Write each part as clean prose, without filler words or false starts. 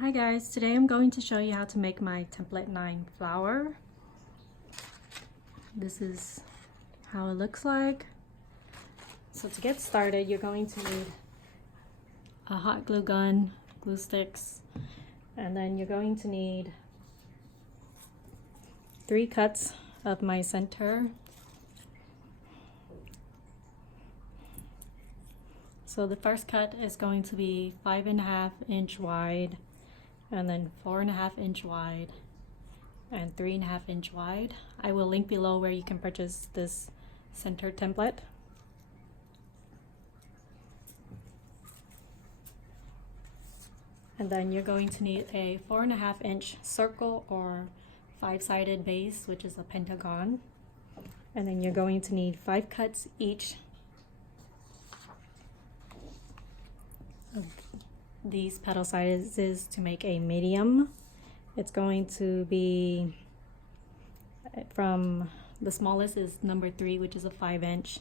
Hi guys, today I'm going to show you how to make my template 9 flower. This is how it looks like. So to get started, you're going to need a hot glue gun, glue sticks, and then you're going to need 3 cuts of my center. So the first cut is going to be 5.5 inch wide, and then 4.5 inch wide, and 3.5 inch wide. I will link below where you can purchase this center template. And then you're going to need a 4.5 inch circle or 5-sided base, which is a pentagon. And then you're going to need 5 cuts each of these petal sizes to make a medium. It's going to be from the smallest is number 3, which is a 5 inch,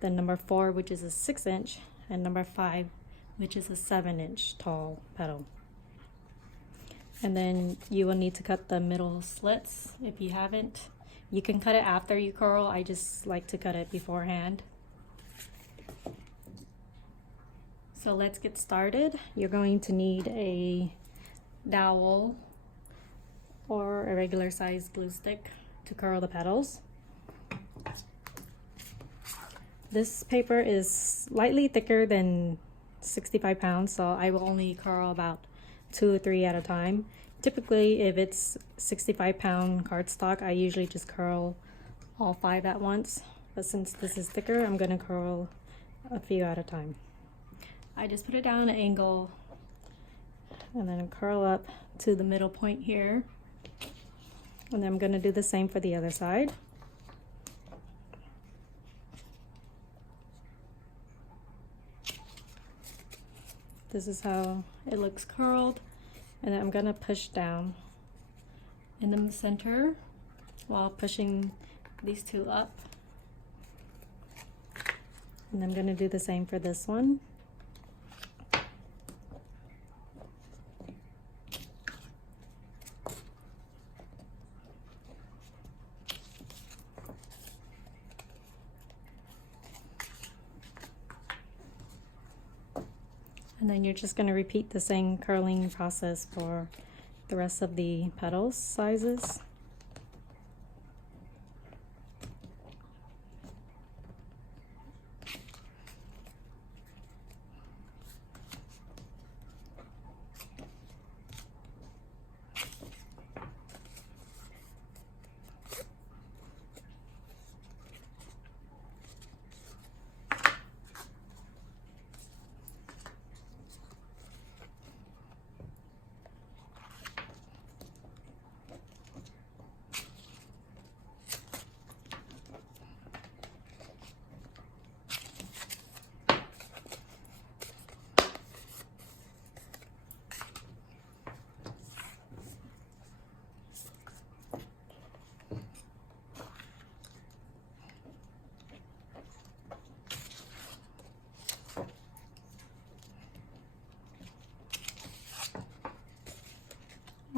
then number 4, which is a 6 inch, and number 5, which is a 7 inch tall petal. And then you will need to cut the middle slits. If you haven't, you can cut it after you curl. I just like to cut it beforehand. So let's get started. You're going to need a dowel or a regular size glue stick to curl the petals. This paper is slightly thicker than 65 pounds, so I will only curl about 2 or 3 at a time. Typically, if it's 65-pound cardstock, I usually just curl all 5 at once. But since this is thicker, I'm going to curl a few at a time. I just put it down at an angle and then curl up to the middle point here. And then I'm going to do the same for the other side. This is how it looks curled. And then I'm going to push down in the center while pushing these 2 up. And I'm going to do the same for this one. And then you're just going to repeat the same curling process for the rest of the petal sizes.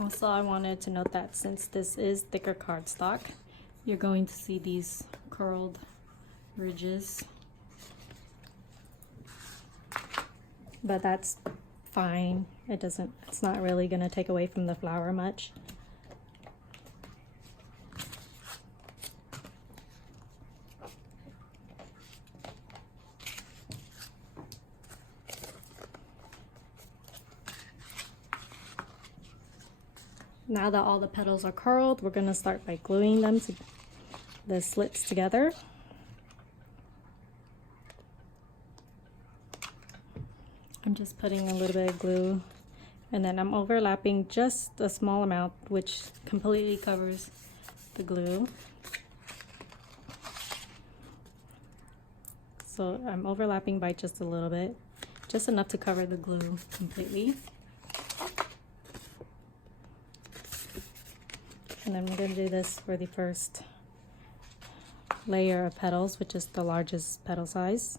Also, I wanted to note that since this is thicker cardstock, you're going to see these curled ridges. But that's fine. It's not really going to take away from the flower much. Now that all the petals are curled, we're going to start by gluing them to the slits together. I'm just putting a little bit of glue, and then I'm overlapping just a small amount, which completely covers the glue. So I'm overlapping by just a little bit, just enough to cover the glue completely. And I'm going to do this for the first layer of petals, which is the largest petal size.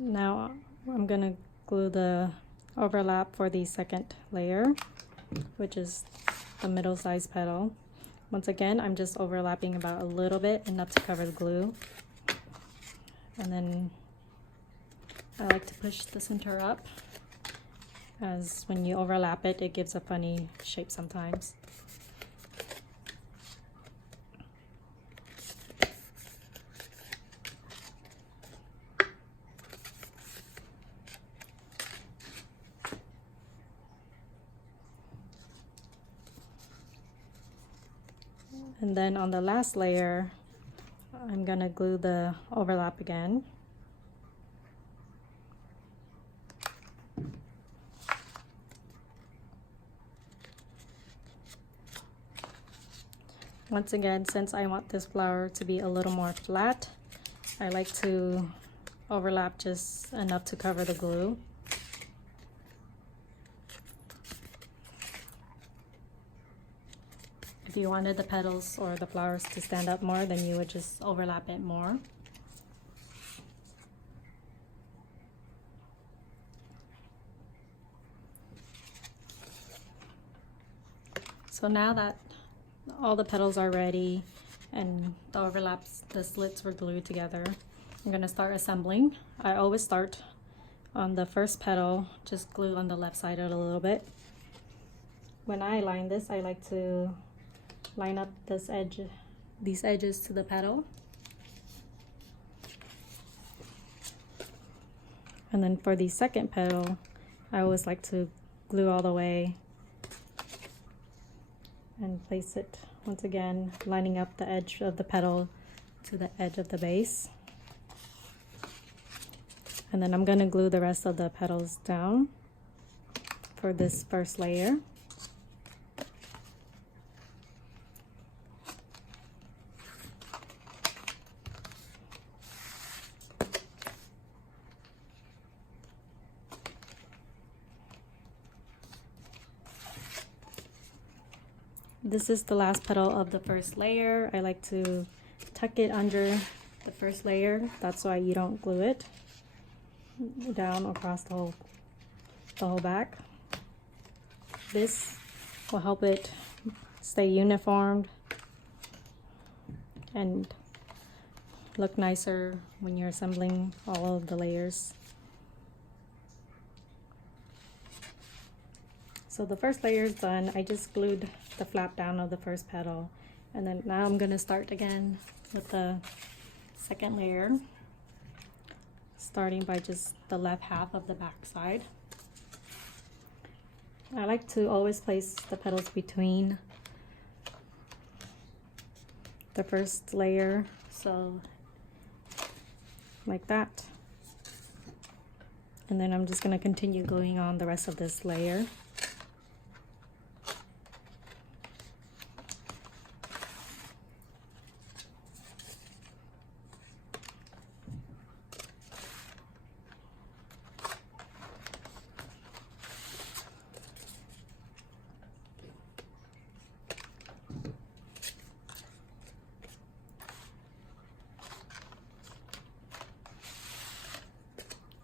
Now I'm gonna glue the overlap for the second layer, which is the middle size petal. Once again, I'm just overlapping about a little bit, enough to cover the glue. And then I like to push the center up, as when you overlap it, it gives a funny shape sometimes. And then on the last layer, I'm gonna glue the overlap again. Once again, since I want this flower to be a little more flat, I like to overlap just enough to cover the glue. If you wanted the petals or the flowers to stand up more, then you would just overlap it more. So now that all the petals are ready and the overlaps, the slits were glued together, I'm gonna start assembling. I always start on the first petal, just glue on the left side a little bit. When I line this, I like to line up this edge, these edges to the petal. And then for the second petal, I always like to glue all the way and place it once again, lining up the edge of the petal to the edge of the base. And then I'm going to glue the rest of the petals down for this first layer. This is the last petal of the first layer. I like to tuck it under the first layer. That's why you don't glue it down across the whole back. This will help it stay uniformed and look nicer when you're assembling all of the layers. So the first layer is done. I just glued the flap down of the first petal, and then now I'm going to start again with the second layer, starting by just the left half of the back side. I like to always place the petals between the first layer, so like that. And then I'm just going to continue gluing on the rest of this layer.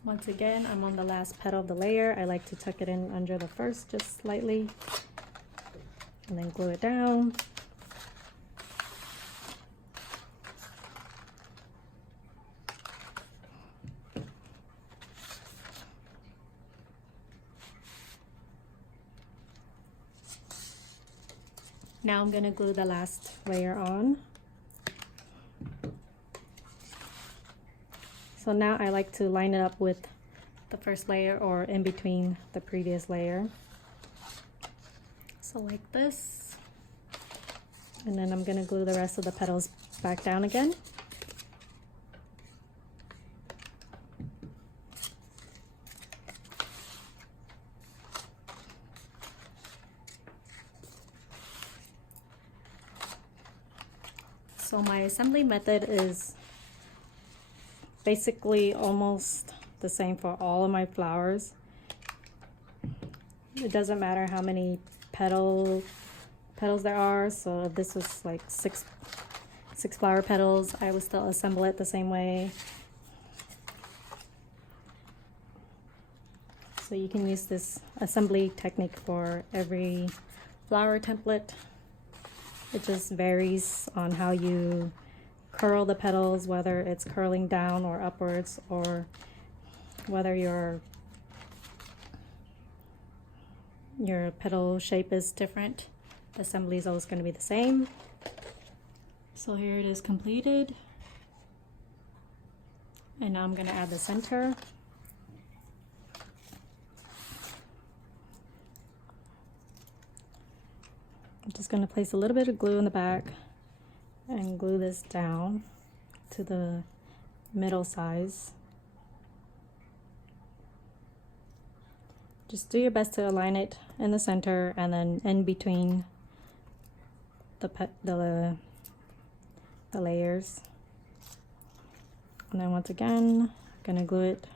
Once again, I'm on the last petal of the layer. I like to tuck it in under the first just slightly and then glue it down. Now I'm going to glue the last layer on. So now I like to line it up with the first layer or in between the previous layer. So like this. And then I'm going to glue the rest of the petals back down again. So my assembly method is basically almost the same for all of my flowers. It doesn't matter how many petals there are. So if this was like six flower petals, I would still assemble it the same way. So you can use this assembly technique for every flower template. It just varies on how you curl the petals, whether it's curling down or upwards, or whether your petal shape is different. The assembly is always going to be the same. So here it is completed. And now I'm going to add the center. I'm just going to place a little bit of glue in the back and glue this down to the middle size. Just do your best to align it in the center and then in between the layers. And then once again, I'm going to glue it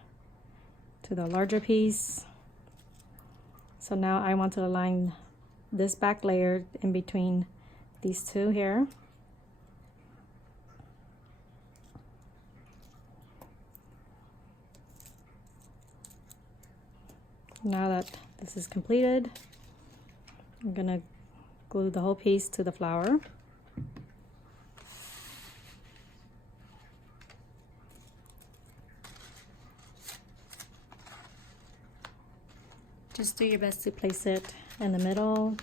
to the larger piece. So now I want to align this back layer in between these two here. Now that this is completed, I'm gonna glue the whole piece to the flower. Just do your best to place it in the middle.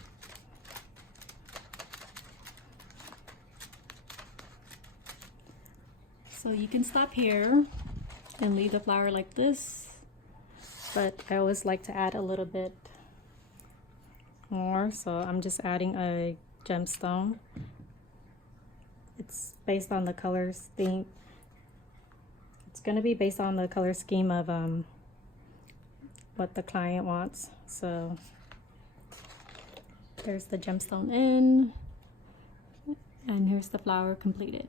So you can stop here and leave the flower like this, but I always like to add a little bit more, so I'm just adding a gemstone. It's based on the colors theme. It's going to be based on the color scheme of what the client wants. So there's the gemstone in, and here's the flower completed.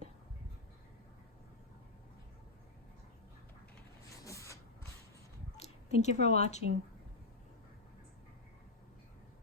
Thank you for watching.